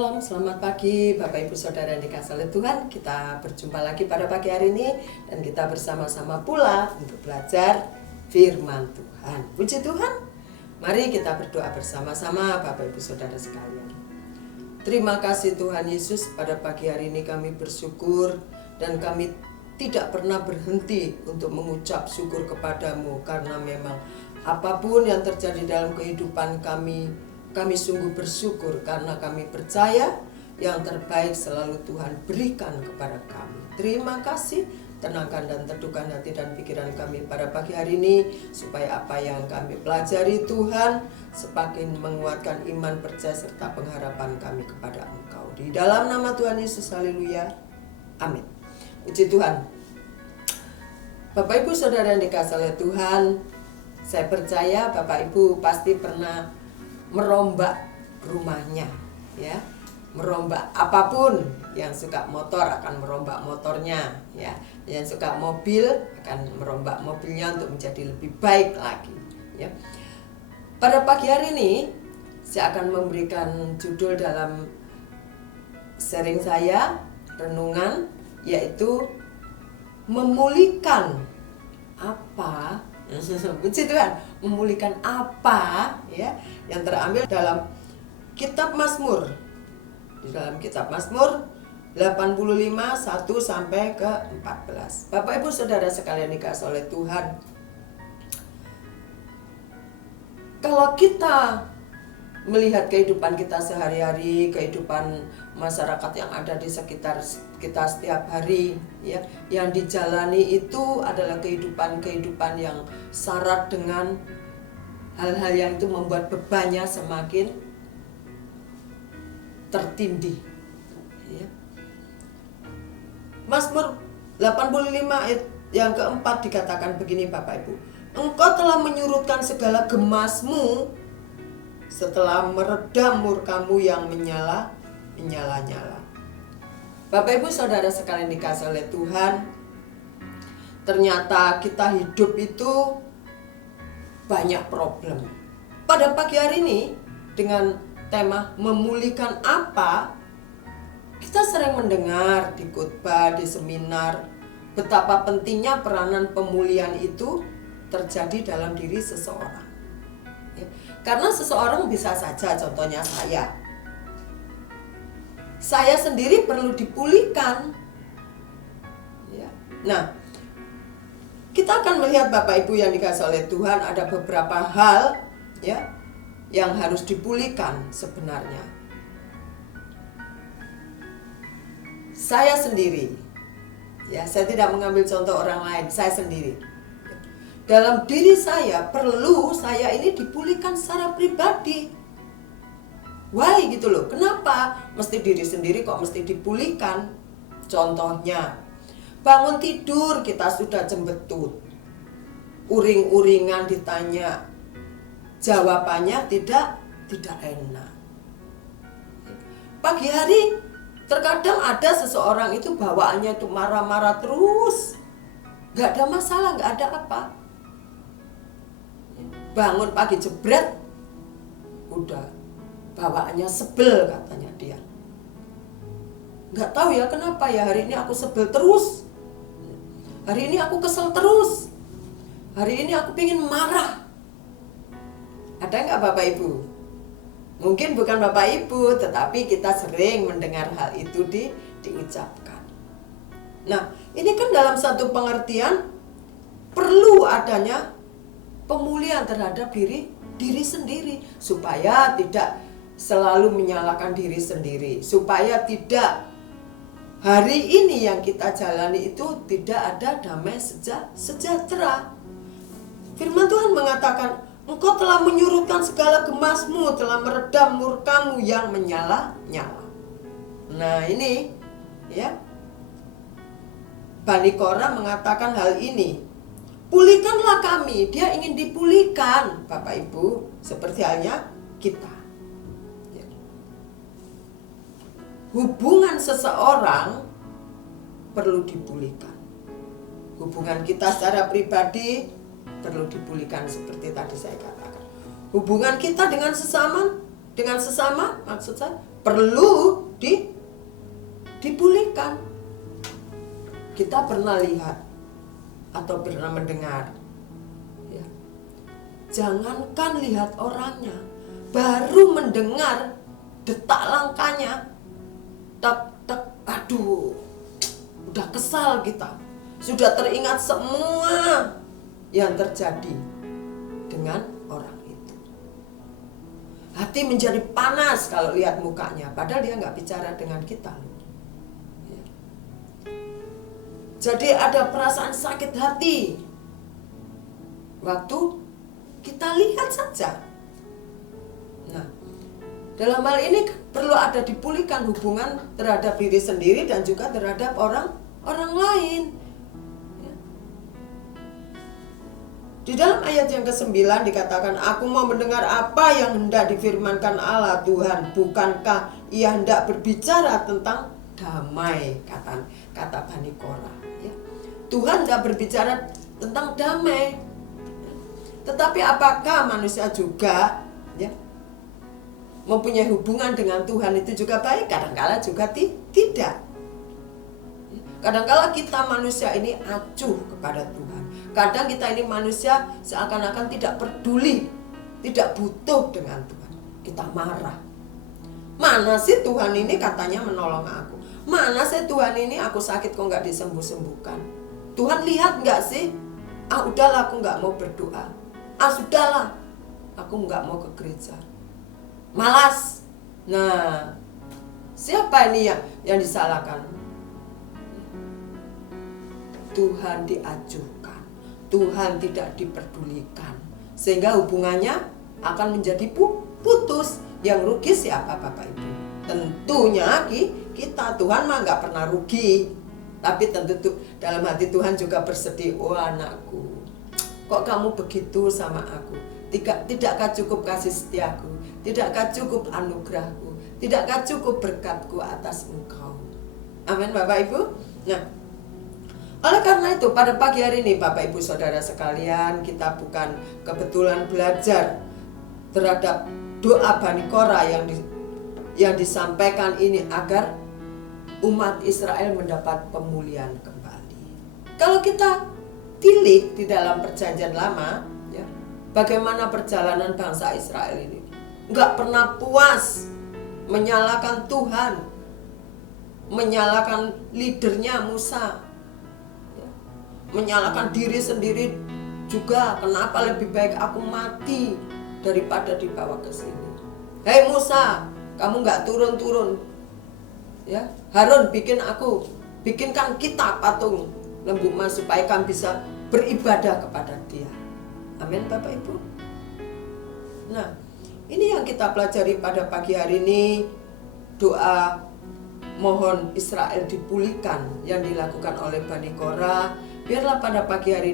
Shalom, selamat pagi Bapak Ibu Saudara yang dikasihi oleh Tuhan. Kita berjumpa lagi pada pagi hari ini dan kita bersama-sama pula untuk belajar firman Tuhan. Puji Tuhan. Mari kita berdoa bersama-sama Bapak Ibu Saudara sekalian. Terima kasih Tuhan Yesus, pada pagi hari ini kami bersyukur dan kami tidak pernah berhenti untuk mengucap syukur kepadamu, karena memang apapun yang terjadi dalam kehidupan kami sungguh bersyukur karena kami percaya yang terbaik selalu Tuhan berikan kepada kami. Terima kasih, tenangkan dan teduhkan hati dan pikiran kami pada pagi hari ini, supaya apa yang kami pelajari Tuhan semakin menguatkan iman, percaya serta pengharapan kami kepada Engkau. Di dalam nama Tuhan Yesus, haleluya, amin. Puji Tuhan. Bapak Ibu Saudara yang dikasihi oleh Tuhan, saya percaya Bapak Ibu pasti pernah merombak rumahnya, ya, merombak apapun. Yang suka motor akan merombak motornya, ya, yang suka mobil akan merombak mobilnya untuk menjadi lebih baik lagi, ya. Pada pagi hari ini saya akan memberikan judul dalam sharing saya, renungan, yaitu memulihkan apa. Puji Tuhan, memulihkan apa, ya, yang terambil dalam kitab Mazmur. Di dalam kitab Mazmur 85 1 sampai ke 14. Bapak Ibu Saudara sekalian dikasihi oleh Tuhan, kalau kita melihat kehidupan kita sehari-hari, kehidupan masyarakat yang ada di sekitar kita setiap hari, ya, yang dijalani itu adalah kehidupan yang syarat dengan hal-hal yang itu membuat bebannya semakin tertindih, ya. Mazmur 85 ayat yang keempat dikatakan begini Bapak Ibu, Engkau telah menyurutkan segala gemasmu setelah meredam murkamu yang menyala-nyala. Bapak Ibu Saudara sekalian dikasihi oleh Tuhan, ternyata kita hidup itu banyak problem. Pada pagi hari ini dengan tema memulihkan apa, kita sering mendengar di khotbah, di seminar, betapa pentingnya peranan pemulihan itu terjadi dalam diri seseorang. Karena seseorang bisa saja, contohnya saya sendiri perlu dipulihkan, ya. Nah, kita akan melihat Bapak Ibu yang dikasihi oleh Tuhan, ada beberapa hal, ya, yang harus dipulihkan sebenarnya. Saya sendiri, ya, saya tidak mengambil contoh orang lain, saya sendiri. Dalam diri saya perlu saya ini dipulihkan secara pribadi. Why gitu loh, kenapa mesti diri sendiri kok mesti dipulihkan? Contohnya, bangun tidur kita sudah cembetut, uring-uringan ditanya, jawabannya tidak enak. Pagi hari terkadang ada seseorang itu bawaannya itu marah-marah terus, gak ada masalah, gak ada apa. Bangun pagi jebret, udah bawaannya sebel katanya dia. Nggak tahu ya kenapa ya, hari ini aku sebel terus, hari ini aku kesel terus, hari ini aku pengen marah. Ada nggak Bapak Ibu? Mungkin bukan Bapak Ibu, tetapi kita sering mendengar hal itu diucapkan. Nah, ini kan dalam satu pengertian perlu adanya pemulihan terhadap diri sendiri, supaya tidak selalu menyalahkan diri sendiri, supaya tidak hari ini yang kita jalani itu tidak ada damai sejahtera. Firman Tuhan mengatakan, Engkau telah menyurutkan segala gemasmu, telah meredam murkamu yang menyala-nyala. Nah ini, ya, Bani Korah mengatakan hal ini. Pulihkanlah kami, dia ingin dipulihkan Bapak Ibu, seperti halnya kita. Hubungan seseorang perlu dipulihkan. Hubungan kita secara pribadi perlu dipulihkan seperti tadi saya katakan. Hubungan kita dengan sesama maksud saya perlu dipulihkan. Kita pernah lihat atau pernah mendengar, ya, jangankan lihat orangnya, baru mendengar detak langkahnya, tak, aduh, udah kesal kita. Sudah teringat semua yang terjadi dengan orang itu. Hati menjadi panas kalau lihat mukanya, padahal dia nggak bicara dengan kita. Ya. Jadi ada perasaan sakit hati waktu kita lihat saja. Nah, dalam hal ini perlu ada dipulihkan hubungan terhadap diri sendiri dan juga terhadap orang lain. Di dalam ayat yang ke-9 dikatakan, aku mau mendengar apa yang hendak difirmankan Allah Tuhan. Bukankah ia hendak berbicara tentang damai, kata Bani Korah. Ya. Tuhan hendak berbicara tentang damai. Tetapi apakah manusia juga, ya, mempunyai hubungan dengan Tuhan itu juga baik? Kadang-kala juga tidak. Kadang-kala kita manusia ini acuh kepada Tuhan. Kadang kita ini manusia seakan-akan tidak peduli, tidak butuh dengan Tuhan. Kita marah. Mana sih Tuhan ini katanya menolong aku? Mana sih Tuhan ini aku sakit kok nggak disembuh-sembuhkan? Tuhan lihat nggak sih? Udahlah aku nggak mau berdoa. Sudahlah aku nggak mau ke gereja. Malas. Nah, siapa ini yang disalahkan? Tuhan diacuhkan, Tuhan tidak diperdulikan, sehingga hubungannya akan menjadi putus. Yang rugi siapa, Bapak Ibu? Tentunya kita. Tuhan mah nggak pernah rugi, tapi tentu dalam hati Tuhan juga bersedih. Oh anakku, kok kamu begitu sama aku? Tidakkah cukup kasih setiaku? Tidakkah cukup anugerahku? Tidakkah cukup berkatku atas engkau? Amin, Bapak Ibu. Nah, oleh karena itu pada pagi hari ini Bapak Ibu Saudara sekalian, kita bukan kebetulan belajar terhadap doa Bani Korah yang disampaikan ini agar umat Israel mendapat pemulihan kembali. Kalau kita tilik di dalam perjanjian lama, ya, bagaimana perjalanan bangsa Israel ini, nggak pernah puas menyalahkan Tuhan, menyalahkan leadernya Musa, menyalahkan diri sendiri juga. Kenapa lebih baik aku mati daripada dibawa ke sini? Hei Musa, kamu nggak turun-turun, ya, Harun bikinkan kita patung lembu emas supaya kami bisa beribadah kepada Dia. Amin, Bapak Ibu. Nah, ini yang kita pelajari pada pagi hari ini, doa mohon Israel dipulihkan yang dilakukan oleh Bani Korah. Biarlah pada pagi hari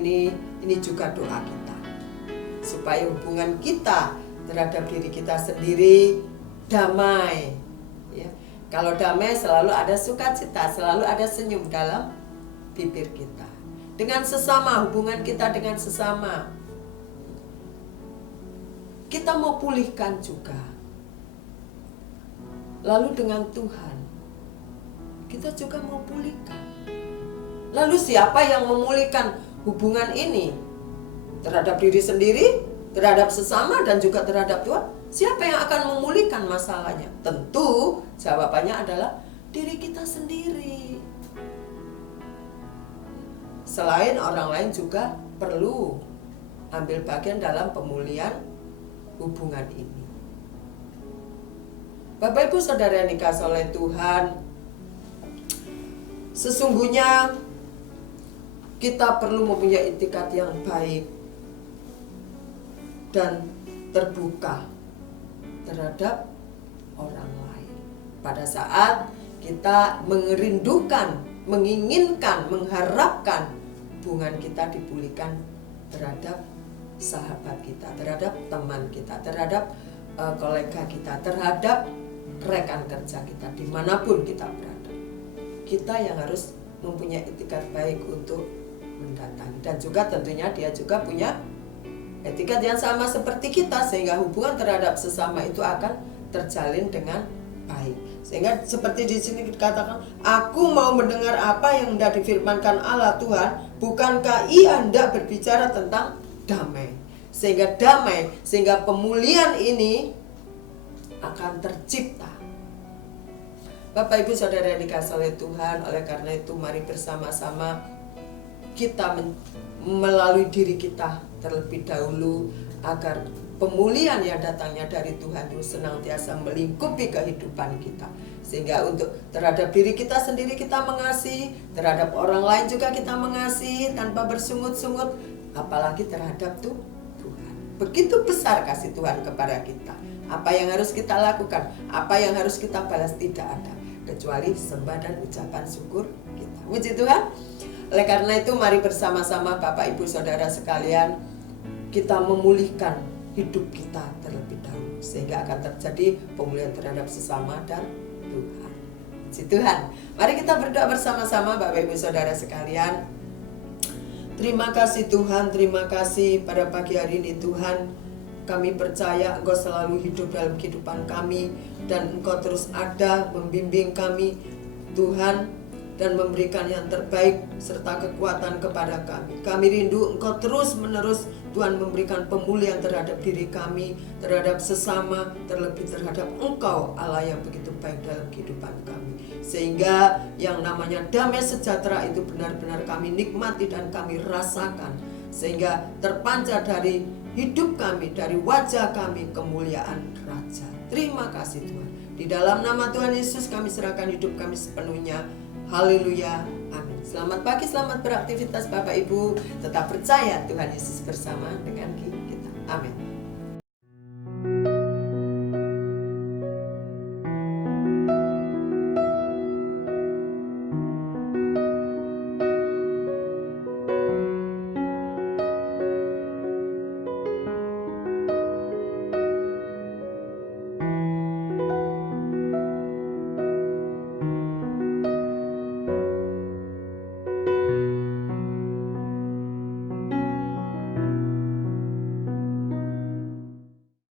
ini juga doa kita, supaya hubungan kita terhadap diri kita sendiri damai. Ya. Kalau damai selalu ada sukacita, selalu ada senyum dalam bibir kita. Dengan sesama, hubungan kita dengan sesama, kita mau pulihkan juga. Lalu dengan Tuhan, kita juga mau pulihkan. Lalu siapa yang memulihkan hubungan ini? Terhadap diri sendiri, terhadap sesama, dan juga terhadap Tuhan? Siapa yang akan memulihkan masalahnya? Tentu jawabannya adalah diri kita sendiri. Selain orang lain juga perlu ambil bagian dalam pemulihan hubungan ini. Bapak Ibu Saudara yang dikasihi oleh Tuhan, sesungguhnya kita perlu mempunyai itikat yang baik dan terbuka terhadap orang lain. Pada saat kita merindukan, menginginkan, mengharapkan hubungan kita dipulihkan terhadap sahabat kita, terhadap teman kita, terhadap kolega kita, terhadap rekan kerja kita, dimanapun kita berada. Kita yang harus mempunyai itikat baik untuk mendatangi, dan juga tentunya dia juga punya etikat yang sama seperti kita, sehingga hubungan terhadap sesama itu akan terjalin dengan baik. Sehingga seperti di sini dikatakan, aku mau mendengar apa yang hendak difirmankan Allah Tuhan, bukankah Ia hendak berbicara tentang damai. Sehingga damai, sehingga pemulihan ini akan tercipta. Bapak Ibu Saudara yang dikasihi oleh Tuhan, oleh karena itu mari bersama-sama kita melalui diri kita terlebih dahulu, agar pemulihan yang datangnya dari Tuhan itu senantiasa melingkupi kehidupan kita. Sehingga untuk terhadap diri kita sendiri kita mengasihi, terhadap orang lain juga kita mengasihi tanpa bersungut-sungut, apalagi terhadap Tuhan. Begitu besar kasih Tuhan kepada kita. Apa yang harus kita lakukan, apa yang harus kita balas, tidak ada kecuali sembah dan ucapan syukur kita. Puji Tuhan. Oleh karena itu mari bersama-sama Bapak Ibu Saudara sekalian, kita memulihkan hidup kita terlebih dahulu, sehingga akan terjadi pemulihan terhadap sesama dan Tuhan. Puji Tuhan. Mari kita berdoa bersama-sama Bapak Ibu Saudara sekalian. Terima kasih Tuhan, terima kasih pada pagi hari ini Tuhan. Kami percaya Engkau selalu hidup dalam kehidupan kami, dan Engkau terus ada membimbing kami Tuhan, dan memberikan yang terbaik serta kekuatan kepada kami. Kami rindu Engkau terus menerus Tuhan memberikan pemulihan terhadap diri kami, terhadap sesama, terlebih terhadap Engkau Allah yang begitu baik dalam kehidupan kami. Sehingga yang namanya damai sejahtera itu benar-benar kami nikmati dan kami rasakan, sehingga terpancar dari hidup kami, dari wajah kami kemuliaan Raja. Terima kasih Tuhan. Di dalam nama Tuhan Yesus kami serahkan hidup kami sepenuhnya. Haleluya, amin. Selamat pagi, selamat beraktivitas Bapak Ibu. Tetap percaya Tuhan Yesus bersama dengan kita. Amin.